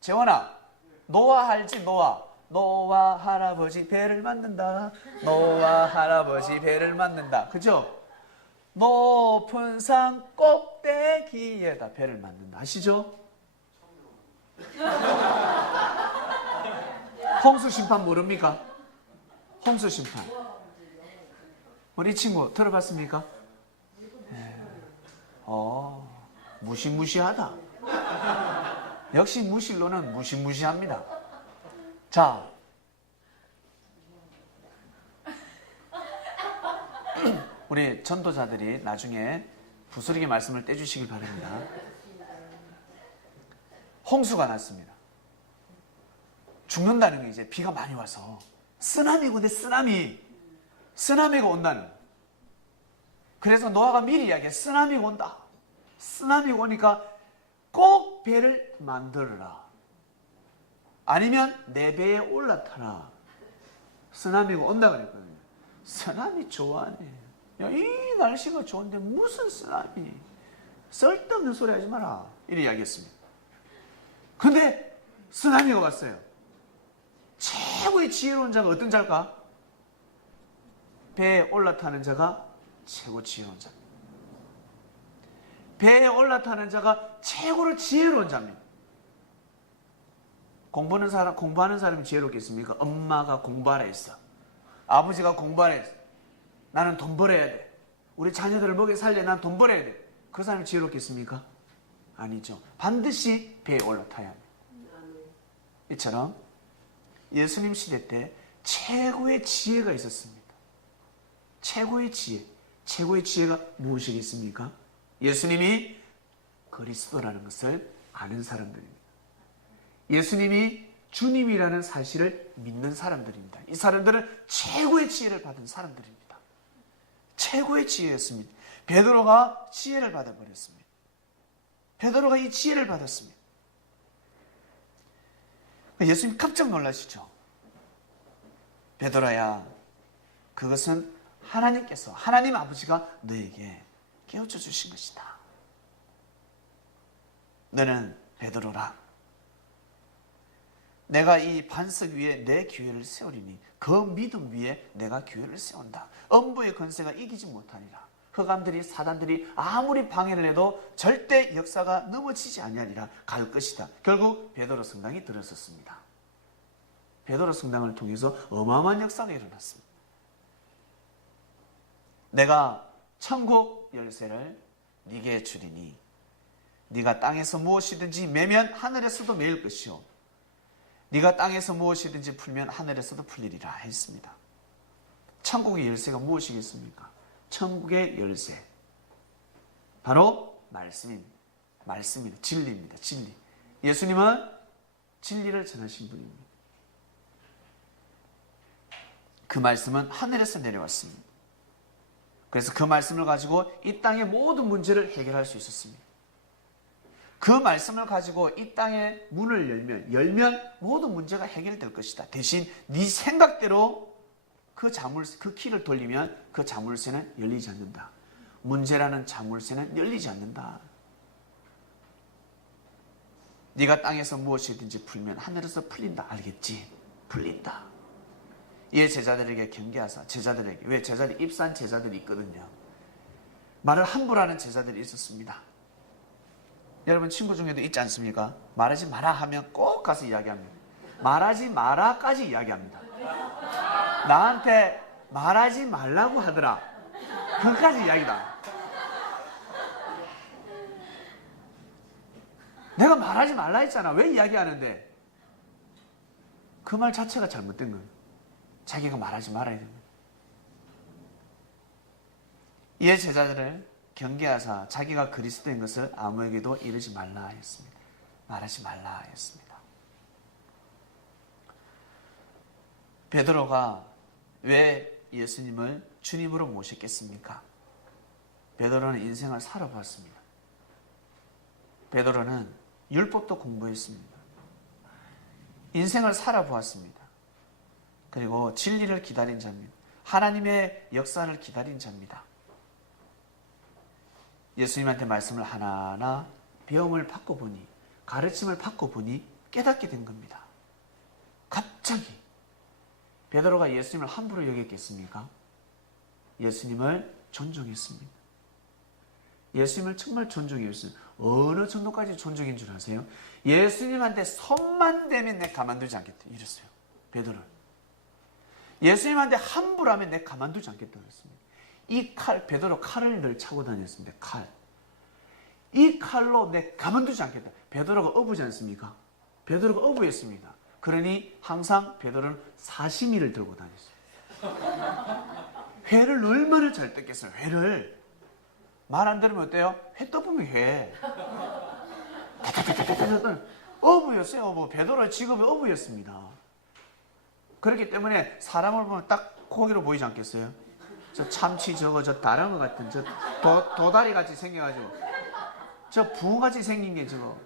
재원아, 노아 알지? 노아. 노아 할아버지 배를 만든다. 노아 할아버지 배를 만든다. 그죠? 높은 산 꼭대기에다 배를 만든다. 아시죠? 홍수 심판 모릅니까? 홍수 심판. 우리 친구 들어봤습니까? 무시무시하다. 역시 무실로는 무시무시합니다. 자, 우리 전도자들이 나중에 부스러기 말씀을 떼주시길 바랍니다. 홍수가 났습니다. 죽는다는 게 이제 비가 많이 와서 쓰나미고 근데 쓰나미가 온다는. 그래서 노아가 미리 이야기해. 쓰나미가 온다. 쓰나미가 오니까 꼭 배를 만들어라. 아니면 내 배에 올라타라. 쓰나미가 온다 그랬거든요. 쓰나미 좋아하네. 야, 이 날씨가 좋은데 무슨 쓰나미. 쓸데없는 소리 하지 마라. 이렇게 이야기했습니다. 근데 쓰나미가 왔어요. 최고의 지혜로운 자가 어떤 자일까? 배에 올라타는 자가 최고 지혜로운 자입니다. 배에 올라타는 자가 최고로 지혜로운 자입니다. 공부하는 사람이 지혜롭겠습니까? 엄마가 공부하라 했어. 아버지가 공부하라 했어. 나는 돈 벌어야 돼. 우리 자녀들을 먹여 살려. 난 돈 벌어야 돼. 그 사람이 지혜롭겠습니까? 아니죠. 반드시 배에 올라타야 합니다. 이처럼 예수님 시대 때 최고의 지혜가 있었습니다. 최고의 지혜. 최고의 지혜가 무엇이겠습니까? 예수님이 그리스도라는 것을 아는 사람들입니다. 예수님이 주님이라는 사실을 믿는 사람들입니다. 이 사람들은 최고의 지혜를 받은 사람들입니다. 최고의 지혜였습니다. 베드로가 지혜를 받아버렸습니다. 베드로가 이 지혜를 받았습니다. 예수님 깜짝 놀라시죠? 베드로야, 그것은 하나님께서, 하나님 아버지가 너에게 깨우쳐 주신 것이다. 너는 베드로라. 내가 이 반석 위에 내 교회를 세우리니 그 믿음 위에 내가 교회를 세운다. 음부의 권세가 이기지 못하리라. 흑암들이 사단들이 아무리 방해를 해도 절대 역사가 넘어지지 아니하리라. 갈 것이다. 결국 베드로 성당이 들어섰습니다. 베드로 성당을 통해서 어마어마한 역사가 일어났습니다. 내가 천국 열쇠를 네게 주리니 네가 땅에서 무엇이든지 매면 하늘에서도 매일 것이요 네가 땅에서 무엇이든지 풀면 하늘에서도 풀리리라 했습니다. 천국의 열쇠가 무엇이겠습니까? 천국의 열쇠, 바로 말씀입니다. 진리입니다. 진리. 예수님은 진리를 전하신 분입니다. 그 말씀은 하늘에서 내려왔습니다. 그래서 그 말씀을 가지고 이 땅의 모든 문제를 해결할 수 있었습니다. 그 말씀을 가지고 이 땅의 문을 열면 모든 문제가 해결될 것이다. 대신 네 생각대로 그 키를 돌리면 그 자물쇠는 열리지 않는다. 문제라는 자물쇠는 열리지 않는다. 네가 땅에서 무엇이든지 풀면 하늘에서 풀린다. 알겠지? 풀린다. 이에 제자들에게 경계하사 제자들에게, 왜 제자들이 입사한 제자들이 있거든요. 말을 함부로 하는 제자들이 있었습니다. 여러분 친구 중에도 있지 않습니까? 말하지 마라 하면 꼭 가서 이야기합니다. 말하지 마라까지 이야기합니다. 나한테 말하지 말라고 하더라. 그까지 이야기다. 내가 말하지 말라 했잖아. 왜 이야기하는데? 그 말 자체가 잘못된 거예요. 자기가 말하지 말아야 됩니다. 이에 제자들을 경계하사 자기가 그리스도인 것을 아무에게도 이르지 말라 하였습니다. 말하지 말라 하였습니다. 베드로가 왜 예수님을 주님으로 모셨겠습니까? 베드로는 인생을 살아봤습니다. 베드로는 율법도 공부했습니다. 인생을 살아보았습니다. 그리고 진리를 기다린 자입니다. 하나님의 역사를 기다린 자입니다. 예수님한테 말씀을 하나하나 배움을 받고 보니, 가르침을 받고 보니 깨닫게 된 겁니다. 갑자기 베드로가 예수님을 함부로 여겼겠습니까? 예수님을 존중했습니다. 예수님을 정말 존중했어요. 어느 정도까지 존중인 줄 아세요? 예수님한테 손만 대면 내 가만두지 않겠다 이랬어요. 베드로는. 예수님한테 함부로 하면 내 가만두지 않겠다 그랬습니다. 이 칼, 베드로 칼을 늘 차고 다녔습니다. 칼. 이 칼로 내 가만두지 않겠다. 베드로가 어부지 않습니까? 베드로가 어부였습니다. 그러니 항상 베드로는 사시미를 들고 다녔어요. 회를 얼마나 잘 뜯겠어요. 회를. 말 안 들으면 어때요? 회 떠보면 회. 어부였어요. 어부. 베드로의 직업이 어부였습니다. 그렇기 때문에 사람을 보면 딱 고기로 보이지 않겠어요? 저 참치 저거 저 다랑어 같은 저 도다리 같이 생겨가지고 저 붕어 같이 생긴 게 저거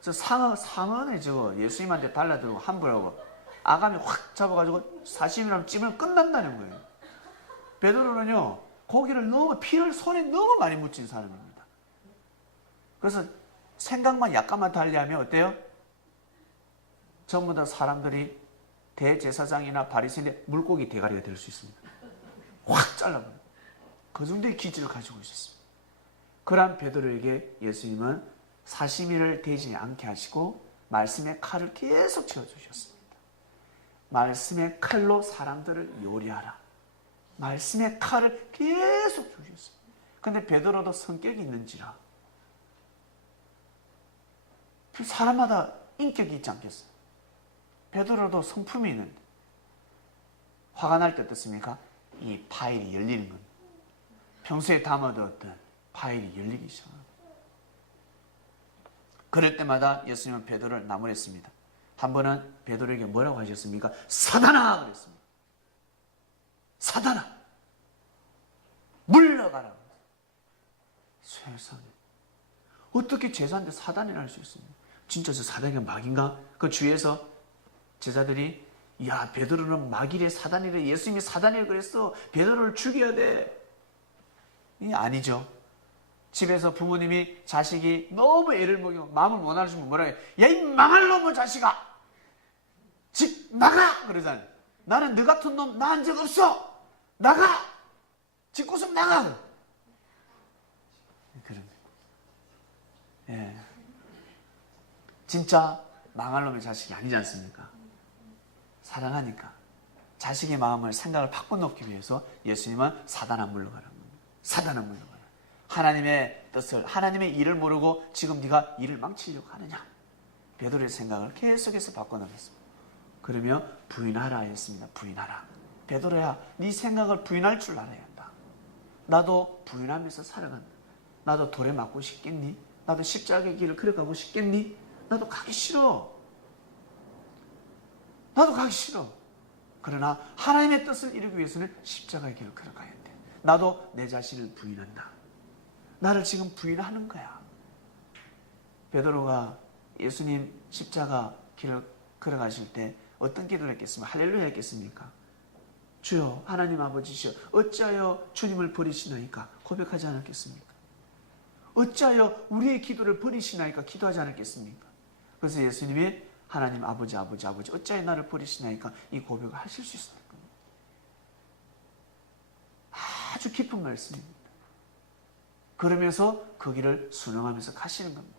저 상어네 저거 예수님한테 달라들고 함부로 하고 아가미 확 잡아가지고 사시미랑 찜을 끝난다는 거예요. 베드로는요 고기를 너무 피를 손에 너무 많이 묻힌 사람입니다. 그래서 생각만 약간만 달리하면 어때요? 전부 다 사람들이 대제사장이나 바리새인의 물고기 대가리가 될 수 있습니다. 확 잘라버려요. 그 정도의 기질을 가지고 있었습니다. 그러한 베드로에게 예수님은 사시미를 대지 않게 하시고 말씀의 칼을 계속 쥐어주셨습니다. 말씀의 칼로 사람들을 요리하라. 말씀의 칼을 계속 주셨습니다. 근데 베드로도 성격이 있는지라 사람마다 인격이 있지 않겠어요? 베드로도 성품이 있는데 화가 날 때 어떻습니까? 이 파일이 열리는 겁니다. 평소에 담아두었던 파일이 열리기 시작합니다. 그럴 때마다 예수님은 베드로를 나무랬습니다. 한 번은 베드로에게 뭐라고 하셨습니까? 사단아! 그랬습니다. 사단아! 물러가라! 세상에. 어떻게 제자인데 사단이라 할 수 있습니까? 진짜 저 사단이가 막인가? 그 주위에서 제자들이 야 베드로는 마귀래 사단이래 예수님이 사단이라 그랬어 베드로를 죽여야 돼. 아니죠. 집에서 부모님이 자식이 너무 애를 먹이고 마음을 못 알아주면 뭐라 해요? 야 이 망할 놈의 자식아 집 나가 그러잖아요. 나는 너 같은 놈 낳은 적 없어. 나가 집고서 나가. 그런 예. 진짜 망할 놈의 자식이 아니지 않습니까? 사랑하니까 자식의 마음을 생각을 바꿔놓기 위해서 예수님은 사단아 물러가라는 겁니다. 사단아 물러가라. 하나님의 뜻을 하나님의 일을 모르고 지금 네가 일을 망치려고 하느냐? 베드로의 생각을 계속해서 바꿔나갔습니다. 그러며 부인하라 했습니다. 부인하라. 베드로야, 네 생각을 부인할 줄 알아야 한다. 나도 부인하면서 살아간다. 나도 돌에 맞고 싶겠니? 나도 십자가의 길을 걸어가고 싶겠니? 나도 가기 싫어. 나도 가기 싫어. 그러나 하나님의 뜻을 이루기 위해서는 십자가의 길을 걸어가야 돼. 나도 내 자신을 부인한다. 나를 지금 부인하는 거야. 베드로가 예수님 십자가 길을 걸어가실 때 어떤 기도를 했겠습니까? 할렐루야 했겠습니까? 주여 하나님 아버지시여 어찌하여 주님을 버리시나이까 고백하지 않았겠습니까? 어찌하여 우리의 기도를 버리시나이까 기도하지 않았겠습니까? 그래서 예수님이 하나님 아버지 어찌하여 나를 버리시나이까 이 고백을 하실 수 있을 겁니다. 아주 깊은 말씀입니다. 그러면서 그 길을 순응하면서 가시는 겁니다.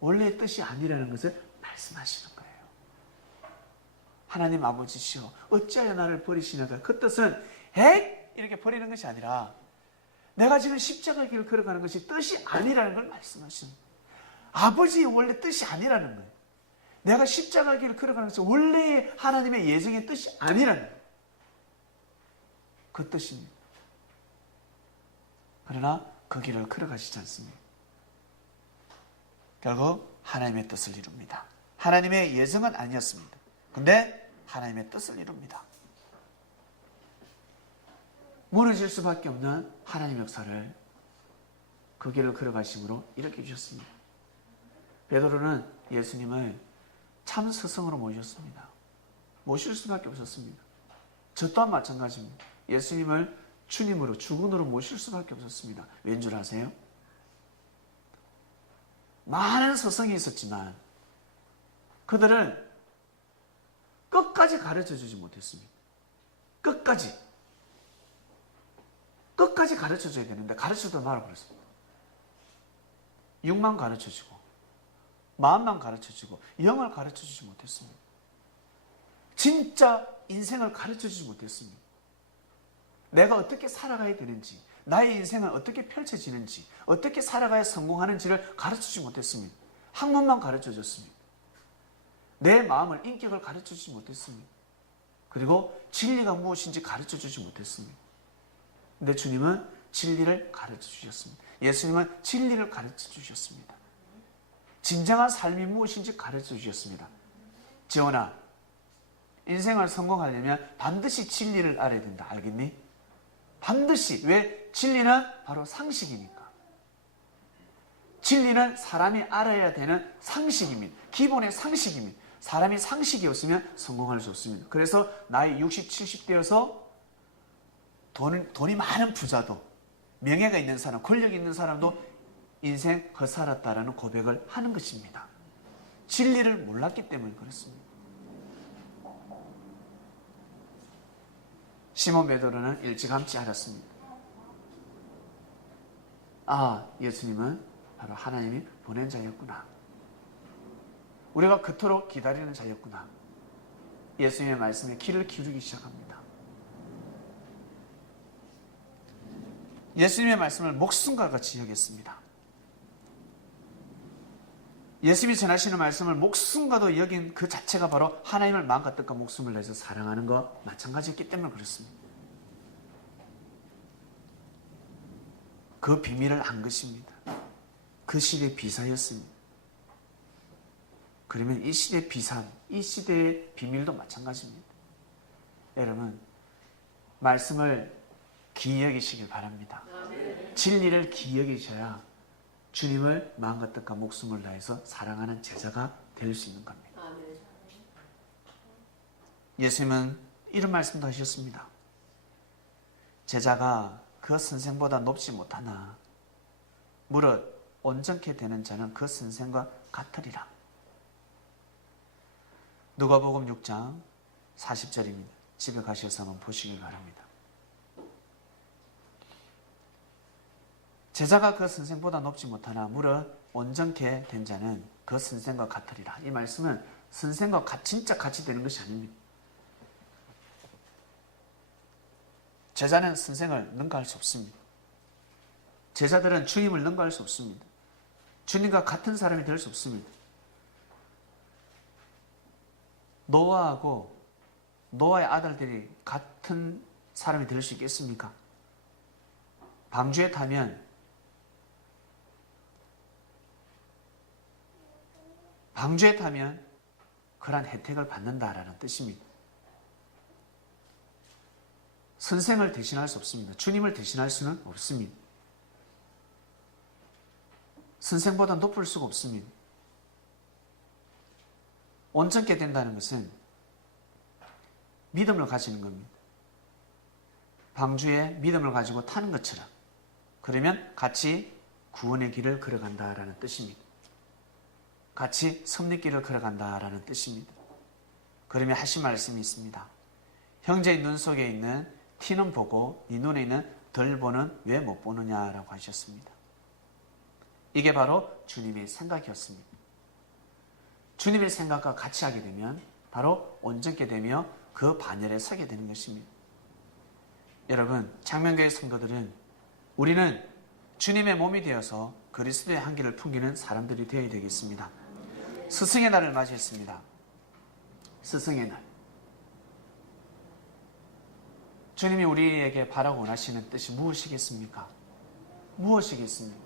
원래의 뜻이 아니라는 것을 말씀하시는 거예요. 하나님 아버지시여 어찌하여 나를 버리시나이까 그 뜻은 에이 이렇게 버리는 것이 아니라 내가 지금 십자가의 길을 걸어가는 것이 뜻이 아니라는 걸 말씀하시는 거예요. 아버지의 원래 뜻이 아니라는 거예요. 내가 십자가의 길을 걸어가는 것이 원래의 하나님의 예정의 뜻이 아니라는 거예요. 그 뜻입니다. 그러나 그 길을 걸어가시지 않습니다. 결국 하나님의 뜻을 이룹니다. 하나님의 예정은 아니었습니다. 근데 하나님의 뜻을 이룹니다. 무너질 수밖에 없는 하나님의 역사를 그 길을 걸어가심으로 일으켜 주셨습니다. 베드로는 예수님을 참 스승으로 모셨습니다. 모실 수밖에 없었습니다. 저 또한 마찬가지입니다. 예수님을 주님으로 주군으로 모실 수밖에 없었습니다. 왠 줄 아세요? 많은 스승이 있었지만 그들은 끝까지 가르쳐 주지 못했습니다. 끝까지 가르쳐 줘야 되는데 가르쳐도 말아버렸습니다. 육만 가르쳐 주고 마음만 가르쳐 주고 영을 가르쳐 주지 못했습니다. 진짜 인생을 가르쳐 주지 못했습니다. 내가 어떻게 살아가야 되는지 나의 인생은 어떻게 펼쳐지는지 어떻게 살아가야 성공하는지를 가르쳐 주지 못했습니다. 학문만 가르쳐 줬습니다. 내 마음을 인격을 가르쳐 주지 못했습니다. 그리고 진리가 무엇인지 가르쳐 주지 못했습니다. 근데 주님은 진리를 가르쳐 주셨습니다. 예수님은 진리를 가르쳐 주셨습니다. 진정한 삶이 무엇인지 가르쳐 주셨습니다. 지원아, 인생을 성공하려면 반드시 진리를 알아야 된다. 알겠니? 반드시. 왜? 진리는 바로 상식이니까. 진리는 사람이 알아야 되는 상식입니다. 기본의 상식입니다. 사람이 상식이 없으면 성공할 수 없습니다. 그래서 나이 60, 70 되어서 돈이 많은 부자도 명예가 있는 사람, 권력이 있는 사람도 인생 헛살았다라는 고백을 하는 것입니다. 진리를 몰랐기 때문에 그렇습니다. 시몬 베드로는 일찌감치 알았습니다. 아, 예수님은 바로 하나님이 보낸 자였구나. 우리가 그토록 기다리는 자였구나. 예수님의 말씀에 귀를 기울이기 시작합니다. 예수님의 말씀을 목숨과 같이 여겼습니다. 예수님이 전하시는 말씀을 목숨과도 여긴 그 자체가 바로 하나님을 마음과 뜻과 목숨을 내서 사랑하는 것 마찬가지였기 때문에 그렇습니다. 그 비밀을 안 것입니다. 그 시대의 비사였습니다. 그러면 이 시대의 비상, 이 시대의 비밀도 마찬가지입니다. 여러분, 말씀을 귀히 여기시길 바랍니다. 진리를 귀히 여기셔야 주님을 마음과 뜻과 목숨을 다해서 사랑하는 제자가 될 수 있는 겁니다. 예수님은 이런 말씀도 하셨습니다. 제자가 그 선생보다 높지 못하나 무릇 온전케 되는 자는 그 선생과 같으리라. 누가복음 6장 40절입니다. 집에 가셔서 한번 보시길 바랍니다. 제자가 그 선생보다 높지 못하나 무릇 온전케 된 자는 그 선생과 같으리라. 이 말씀은 선생과 진짜 같이 되는 것이 아닙니다. 제자는 선생을 능가할 수 없습니다. 제자들은 주님을 능가할 수 없습니다. 주님과 같은 사람이 될 수 없습니다. 노아하고 노아의 아들들이 같은 사람이 될 수 있겠습니까? 방주에 타면 그러한 혜택을 받는다라는 뜻입니다. 선생을 대신할 수 없습니다. 주님을 대신할 수는 없습니다. 선생보다 높을 수가 없습니다. 온전케 된다는 것은 믿음을 가지는 겁니다. 방주에 믿음을 가지고 타는 것처럼, 그러면 같이 구원의 길을 걸어간다라는 뜻입니다. 같이 섭리길을 걸어간다라는 뜻입니다. 그러면 하신 말씀이 있습니다. 형제의 눈 속에 있는 티는 보고 네 눈에 있는 덜 보는 왜 못 보느냐라고 하셨습니다. 이게 바로 주님의 생각이었습니다. 주님의 생각과 같이 하게 되면 바로 온전케 되며 그 반열에 서게 되는 것입니다. 여러분, 창명교회 성도들은 우리는 주님의 몸이 되어서 그리스도의 향기를 풍기는 사람들이 되어야 되겠습니다. 스승의 날을 맞이했습니다. 스승의 날. 주님이 우리에게 바라고 원하시는 뜻이 무엇이겠습니까? 무엇이겠습니까?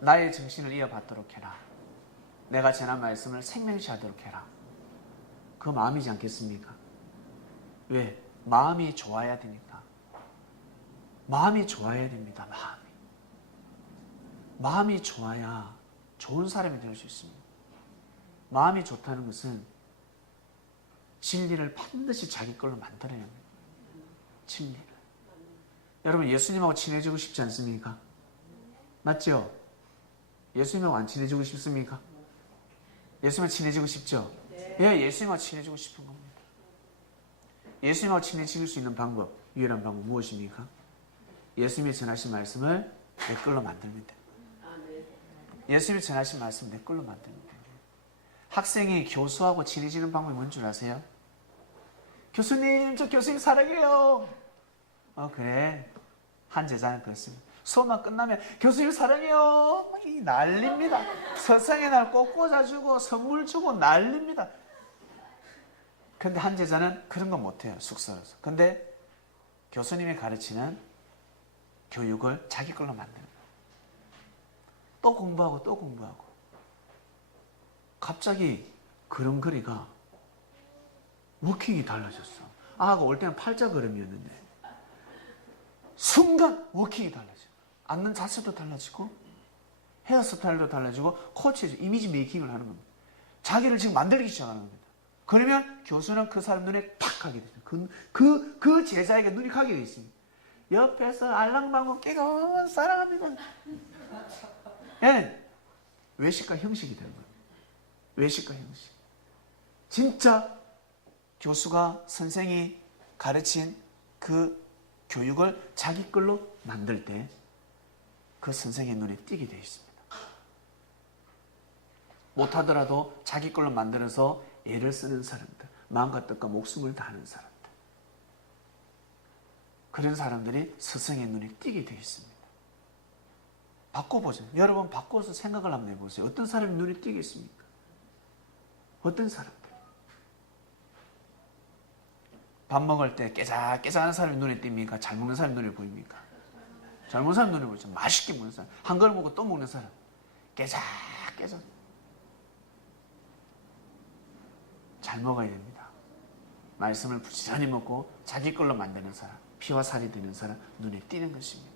나의 정신을 이어받도록 해라. 내가 전한 말씀을 생명시하도록 해라. 그 마음이지 않겠습니까? 왜? 마음이 좋아야 되니까. 마음이 좋아야 됩니다. 마음이 좋아야 좋은 사람이 될 수 있습니다. 마음이 좋다는 것은 진리를 반드시 자기 걸로 만들어야 합니다. 진리를. 여러분, 예수님하고 친해지고 싶지 않습니까? 맞죠? 예수님하고 안 친해지고 싶습니까? 예수님하고 친해지고 싶죠? 예, 예수님하고 친해지고 싶은 겁니다. 예수님하고 친해질 수 있는 방법, 유일한 방법 무엇입니까? 예수님이 전하신 말씀을 내 걸로 만들면 됩니다. 예수님이 전하신 말씀 내 걸로 만들면 됩니다. 학생이 교수하고 친해지는 방법이 뭔 줄 아세요? 교수님, 저 교수님 사랑해요. 그래. 한 제자는 그렇습니다. 수업만 끝나면 교수님 사랑해요. 이 난립니다. 서성의 날 꼭 꽂아주고 선물 주고 난립니다. 근데 한 제자는 그런 거 못해요. 숙소라서. 근데 교수님이 가르치는 교육을 자기 걸로 만듭니다. 또 공부하고 또 공부하고. 갑자기 걸음걸이가 워킹이 달라졌어. 올 때는 팔자 걸음이었는데 순간 워킹이 달라져. 앉는 자세도 달라지고 헤어스타일도 달라지고 코치 이미지 메이킹을 하는 겁니다. 자기를 지금 만들기 시작하는 겁니다. 그러면 교수는 그 사람 눈에 탁 가게 되죠. 그 제자에게 눈이 가게 되어 있습니다. 옆에서 알랑방구 깨고 사랑합니다. 예, 외식과 형식이 되는 거예요. 외식과 형식. 진짜 교수가 선생이 가르친 그 교육을 자기 걸로 만들 때 그 선생의 눈에 띄게 되어 있습니다. 못하더라도 자기 걸로 만들어서 애를 쓰는 사람들, 마음과 뜻과 목숨을 다하는 사람들, 그런 사람들이 스승의 눈에 띄게 되어 있습니다. 바꿔보세요. 여러분, 바꿔서 생각을 한번 해보세요. 어떤 사람이 눈에 띄겠습니까? 어떤 사람들? 밥 먹을 때 깨작깨작한 사람이 눈에 띕니까? 잘 먹는 사람이 눈에 보입니까? 잘 먹는 사람 눈에 보이죠. 맛있게 먹는 사람. 한 그릇 먹고 또 먹는 사람. 깨작깨작. 잘 먹어야 됩니다. 말씀을 부지런히 먹고 자기 걸로 만드는 사람, 피와 살이 되는 사람 눈에 띄는 것입니다.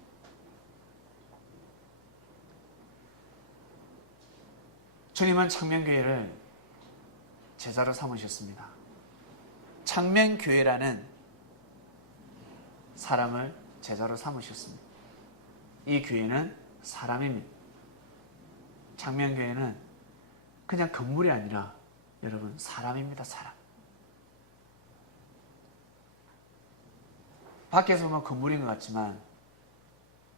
주님은 창명교회를 제자로 삼으셨습니다. 창명교회라는 사람을 제자로 삼으셨습니다. 이 교회는 사람입니다. 창명교회는 그냥 건물이 아니라 여러분 사람입니다. 사람. 밖에서 보면 건물인 것 같지만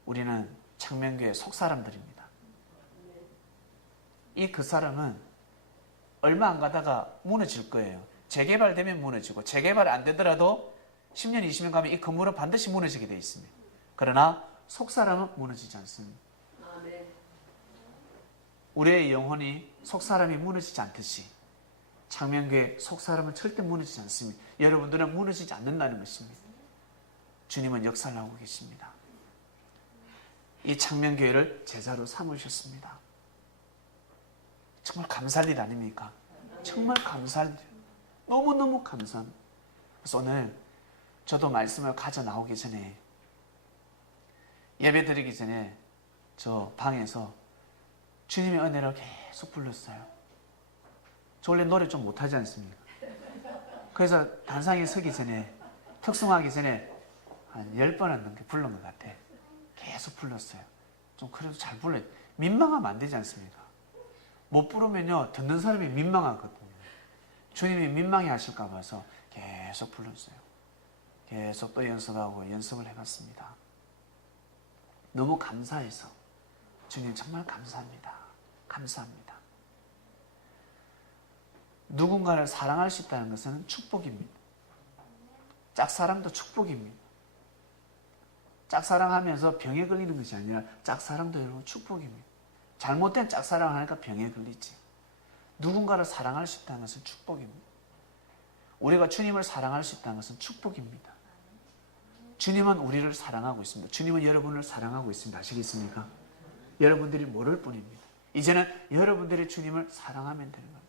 우리는 창명교회 속사람들입니다. 그 사람은 얼마 안 가다가 무너질 거예요. 재개발되면 무너지고 재개발이 안 되더라도 10년, 20년 가면 이 건물은 반드시 무너지게 되어 있습니다. 그러나 속사람은 무너지지 않습니다. 우리의 영혼이 속사람이 무너지지 않듯이 창명교회 속사람은 절대 무너지지 않습니다. 여러분들은 무너지지 않는다는 것입니다. 주님은 역사를 하고 계십니다. 이 창명교회를 제자로 삼으셨습니다. 정말 감사할 일 아닙니까? 정말 감사할 일. 너무너무 감사합니다. 그래서 오늘 저도 말씀을 가져 나오기 전에, 예배 드리기 전에 저 방에서 주님의 은혜를 계속 불렀어요. 저 원래 노래 좀 못하지 않습니까? 그래서 단상에 서기 전에, 특송하기 전에 한 10번 넘게 부른 것 같아. 계속 불렀어요. 좀 그래도 잘 불러요. 민망하면 안 되지 않습니까? 못 부르면요, 듣는 사람이 민망하거든요. 주님이 민망해 하실까 봐서 계속 불렀어요. 계속 또 연습하고 연습을 해봤습니다. 너무 감사해서 주님 정말 감사합니다. 감사합니다. 누군가를 사랑할 수 있다는 것은 축복입니다. 짝사랑도 축복입니다. 짝사랑하면서 병에 걸리는 것이 아니라 짝사랑도 여러분 축복입니다. 잘못된 짝사랑을 하니까 병에 걸리지. 누군가를 사랑할 수 있다는 것은 축복입니다. 우리가 주님을 사랑할 수 있다는 것은 축복입니다. 주님은 우리를 사랑하고 있습니다. 주님은 여러분을 사랑하고 있습니다. 아시겠습니까? 여러분들이 모를 뿐입니다. 이제는 여러분들이 주님을 사랑하면 되는 겁니다.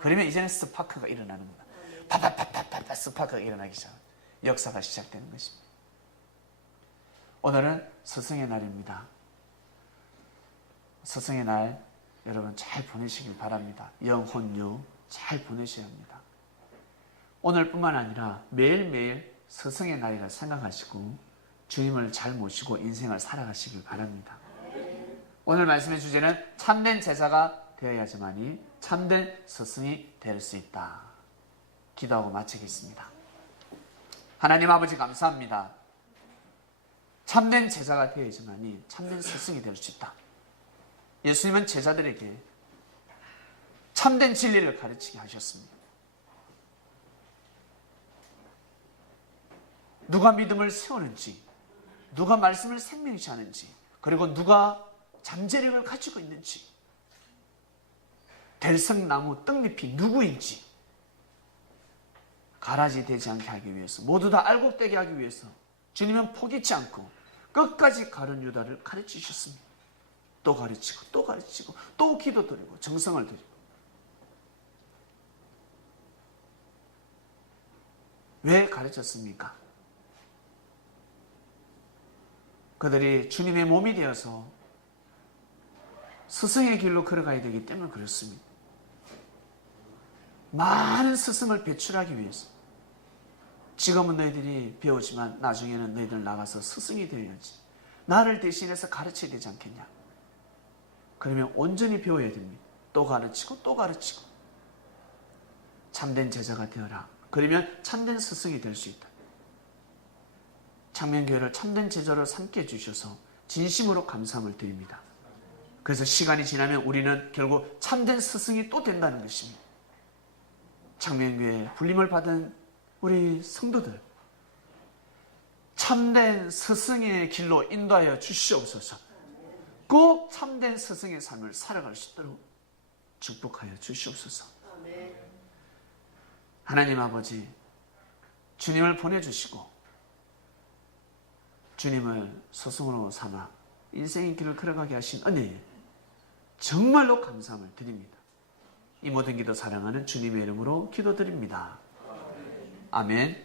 그러면 이제는 스파크가 일어나는 겁니다. 파파파파파 스파크가 일어나기 시작. 역사가 시작되는 것입니다. 오늘은 스승의 날입니다. 스승의 날 여러분 잘 보내시길 바랍니다. 영혼유 잘 보내셔야 합니다. 오늘뿐만 아니라 매일매일 스승의 날이라 생각하시고 주님을 잘 모시고 인생을 살아가시길 바랍니다. 오늘 말씀의 주제는 참된 제자가 되어야지만이 참된 스승이 될 수 있다. 기도하고 마치겠습니다. 하나님 아버지 감사합니다. 참된 제자가 되어야지만이 참된 스승이 될 수 있다. 예수님은 제자들에게 참된 진리를 가르치게 하셨습니다. 누가 믿음을 세우는지, 누가 말씀을 생명시 하는지, 그리고 누가 잠재력을 가지고 있는지, 들성나무 떡잎이 누구인지 가라지 되지 않게 하기 위해서, 모두 다 알곡되게 하기 위해서 주님은 포기치 않고 끝까지 가룟 유다를 가르치셨습니다. 또 가르치고 또 가르치고 또 기도드리고 정성을 드리고. 왜 가르쳤습니까? 그들이 주님의 몸이 되어서 스승의 길로 걸어가야 되기 때문에 그렇습니다. 많은 스승을 배출하기 위해서. 지금은 너희들이 배우지만 나중에는 너희들 나가서 스승이 되어야지. 나를 대신해서 가르쳐야 되지 않겠냐. 그러면 온전히 배워야 됩니다. 또 가르치고 또 가르치고. 참된 제자가 되어라. 그러면 참된 스승이 될 수 있다. 창명교회를 참된 제자로 삼게 해주셔서 진심으로 감사함을 드립니다. 그래서 시간이 지나면 우리는 결국 참된 스승이 또 된다는 것입니다. 창명교회에 불림을 받은 우리 성도들, 참된 스승의 길로 인도하여 주시옵소서. 꼭 참된 스승의 삶을 살아갈 수 있도록 축복하여 주시옵소서. 하나님 아버지, 주님을 보내주시고 주님을 스승으로 삼아 인생의 길을 걸어가게 하신 은혜에 정말로 감사함을 드립니다. 이 모든 기도 사랑하는 주님의 이름으로 기도드립니다. 아멘.